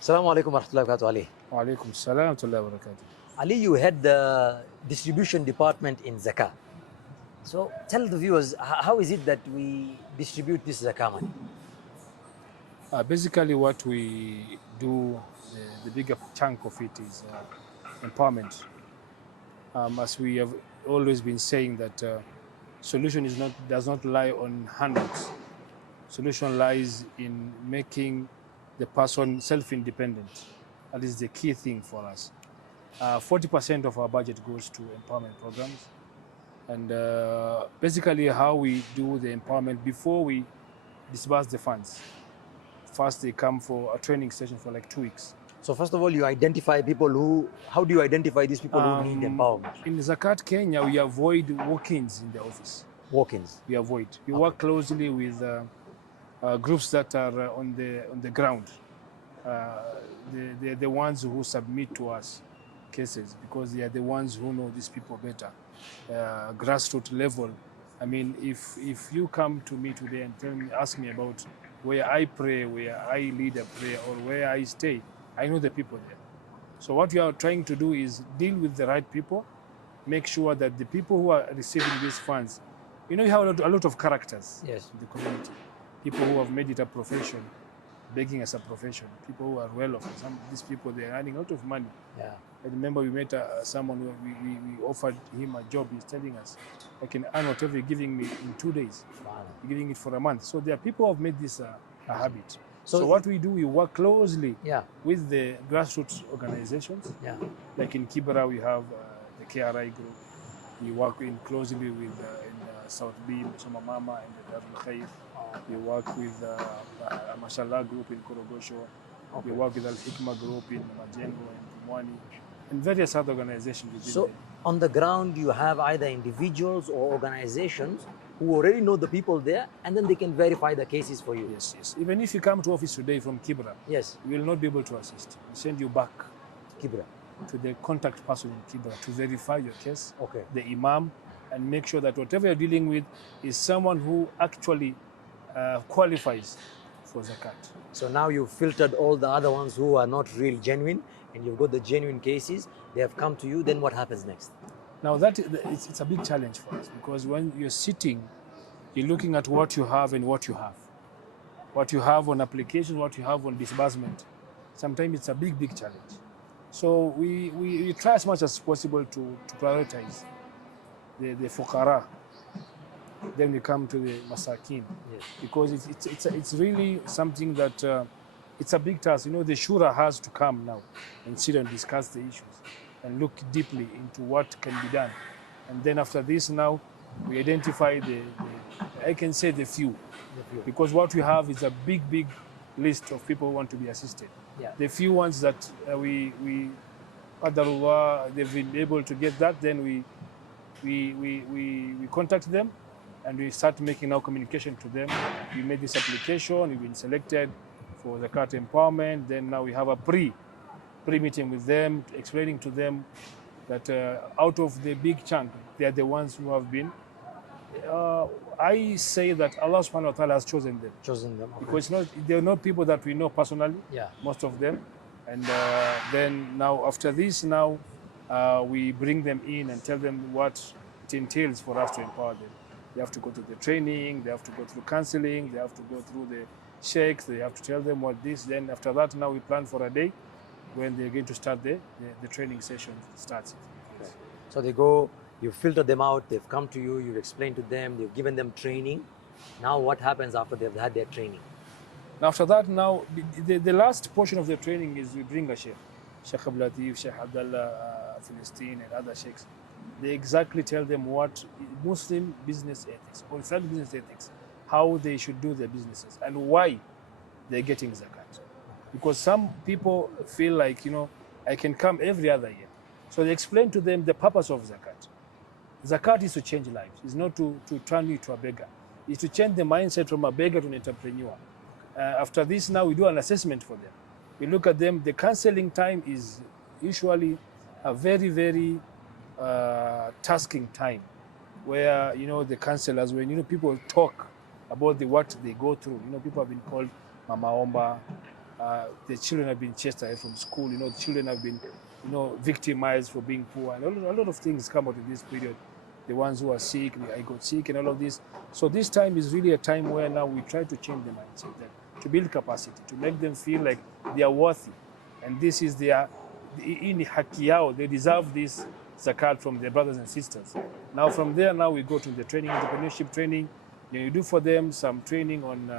Assalamu alaikum warahmatullahi wabarakatuh, Ali. Wa alaikum salam wa rahmatullahi wa barakatuh. Ali, you head the distribution department in Zakat. So tell the viewers, how is it that we distribute this Zakat money? Basically, what we do, the bigger chunk of it is empowerment. As we have always been saying that solution does not lie on handouts. Solution lies in making the person self-independent. That is the key thing for us. 40% of our budget goes to empowerment programs. And basically how we do the empowerment before we disburse the funds. First, they come for a training session for like 2 weeks. So first of all, you identify people how do you identify these people who need empowerment? In Zakat Kenya, we avoid walk-ins in the office. Walk-ins? We avoid. We work closely with groups that are on the ground. They're the ones who submit to us cases because they are the ones who know these people better. Grassroots level. I mean, if you come to me today and ask me about where I pray, where I lead a prayer, or where I stay, I know the people there. So what we are trying to do is deal with the right people, make sure that the people who are receiving these funds, you know, you have a lot of characters in the community. People who have made it a profession, begging as a profession, people who are well off. Some of these people, they're earning a lot of money. Yeah. I remember we met someone who we offered him a job. He's telling us, I can earn whatever you're giving me in 2 days. Wow. You're giving it for a month. So there are people who have made this a habit. So what we do, we work closely with the grassroots organizations. Yeah. Like in Kibera, we have the KRI group. We work closely with in South Beam, Soma Mama, and the Darul Khair. We work with Mashallah group in Korogosho. We work with Al Hikma group in Majengo and Mwani, and various other organizations. So on the ground, you have either individuals or organizations who already know the people there, and then they can verify the cases for you. Yes, yes. Even if you come to office today from Kibra, we will not be able to assist. We send you back to the contact person in Kibra to verify your case, the imam, and make sure that whatever you're dealing with is someone who actually qualifies for Zakat. So now you've filtered all the other ones who are not real genuine, and you've got the genuine cases. They have come to you. Then what happens next? Now it's a big challenge for us, because when you're sitting, you're looking at what you have and what you have. What you have on application, what you have on disbursement. Sometimes it's a big challenge. So we try as much as possible to prioritize the fuqara. Then we come to the masakin, because it's really something that it's a big task. You know, the shura has to come now and sit and discuss the issues and look deeply into what can be done. And then after this, now we identify I can say the few, because what we have is a big list of people who want to be assisted. Yeah. The few ones that Qadarullah, they've been able to get that, then we contact them and we start making our communication to them. We made this application, we've been selected for the Zakat empowerment. Then now we have a pre-meeting with them, explaining to them that out of the big chunk, they are the ones who have been. I say that Allah subhanahu wa ta'ala has chosen them. Because they're not people that we know personally, most of them. And then now after this, we bring them in and tell them what it entails for us to empower them. They have to go to the training, they have to go through counseling, they have to go through the sheikhs, they have to tell them what this. Then after that, now we plan for a day when they're going to start the training session starts. Okay. So they go, you filter them out, they've come to you, you've explained to them, you've given them training. Now what happens after they've had their training? Now after that, now the last portion of the training is we bring a sheikh, Sheikh Abdul Latif, Sheikh Abdullah Philistine, and other sheikhs. They exactly tell them what Muslim business ethics or Islamic business ethics, how they should do their businesses and why they're getting Zakat. Because some people feel like, you know, I can come every other year. So they explain to them the purpose of Zakat. Zakat is to change lives. It's not to turn you to a beggar. It's to change the mindset from a beggar to an entrepreneur. After this, now we do an assessment for them. We look at them. The counseling time is usually a very tasking time, where, you know, the counselors, when, you know, people talk about what they go through. You know, people have been called Mama Omba, the children have been chased away from school. The children have been, victimized for being poor, and a lot of things come out in this period. The ones who are sick, I got sick, and all of this. So this time is really a time where now we try to change the mindset, to build capacity, to make them feel like they are worthy, and this is their in haki yao. They deserve this zakat from their brothers and sisters. Now from there, now we go to the training, entrepreneurship training. You do for them some training on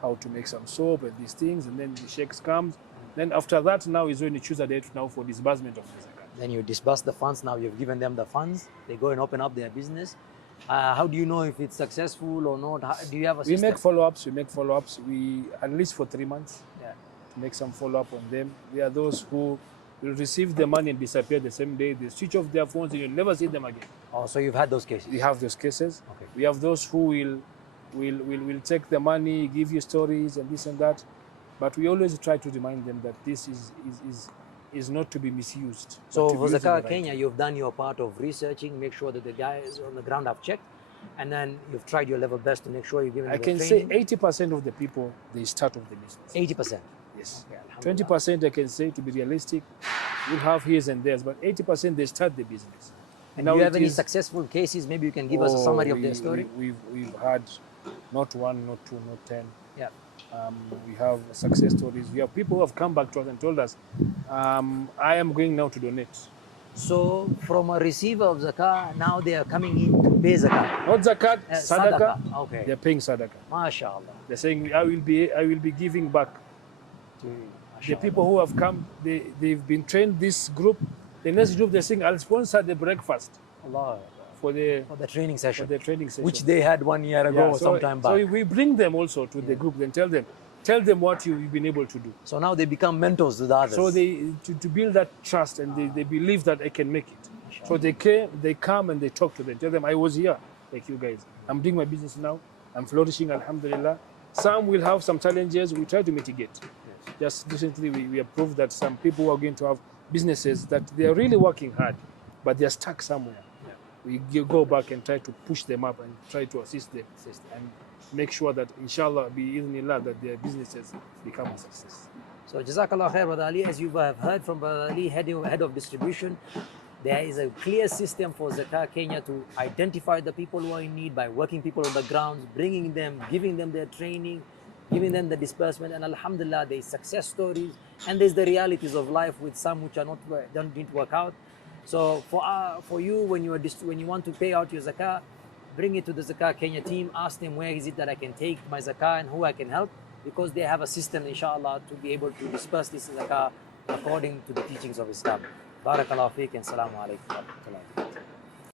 how to make some soap and these things, and then the sheikhs comes. Then after that, now is when you choose a date now for disbursement of the zakat. Then you disburse the funds. Now you've given them the funds. They go and open up their business. How do you know if it's successful or not? Do you have a system? We make follow-ups. We at least for 3 months. Yeah. To make some follow-up on them. We are those who will receive the money and disappear the same day. They switch off their phones and you'll never see them again. Oh, so you've had those cases? We have those cases. Okay. We have those who will take the money, give you stories and this and that. But we always try to remind them that this is not to be misused. So for Zakat Kenya, you've done your part of researching, make sure that the guys on the ground have checked, and then you've tried your level best to make sure you're giving them I can say 80% of the people, they start off the business. 80%? Yes. Okay, 20% I can say, to be realistic, we'll have his and theirs, but 80% they start the business. And do you have any successful cases? Maybe you can give us a summary of their story? We've had not one, not two, not 10. Yeah. We have success stories. We have people who have come back to us and told us, I am going now to donate. So from a receiver of Zakat, now they are coming in to pay Zakat? Not Zakat, sadaqa. Okay. They're paying sadaqa. MashaAllah. They're saying, I will be giving back to the people who have come. They've been trained, this group. The next group, they're saying, I'll sponsor the breakfast. Allah. For the training session. For the training session. Which they had 1 year ago or sometime back. So we bring them also to the group and tell them what you've been able to do. So now they become mentors to the others. So to build that trust, and they believe that I can make it. So they come and they talk to them, tell them I was here, like you guys. I'm doing my business now. I'm flourishing, alhamdulillah. Some will have some challenges. We try to mitigate. Yes. Just recently, we have proved that some people who are going to have businesses that they are really working hard, but they are stuck somewhere. We go back and try to push them up and try to assist them and make sure that, inshallah, bi-idhnillah, that their businesses become a success. So, Jazakallah khair, Brother Ali. As you have heard from Brother Ali, head of distribution, there is a clear system for Zakat Kenya to identify the people who are in need by working people on the ground, bringing them, giving them their training, giving them the disbursement, and alhamdulillah, there's success stories, and there's the realities of life with some which are didn't work out. So for you, when you want to pay out your zakah, bring it to the Zakat Kenya team. Ask them where is it that I can take my zakah and who I can help, because they have a system, inshallah, to be able to disperse this zakah according to the teachings of Islam. Barakallahu feek and salamu alaykum wa rahmatullah.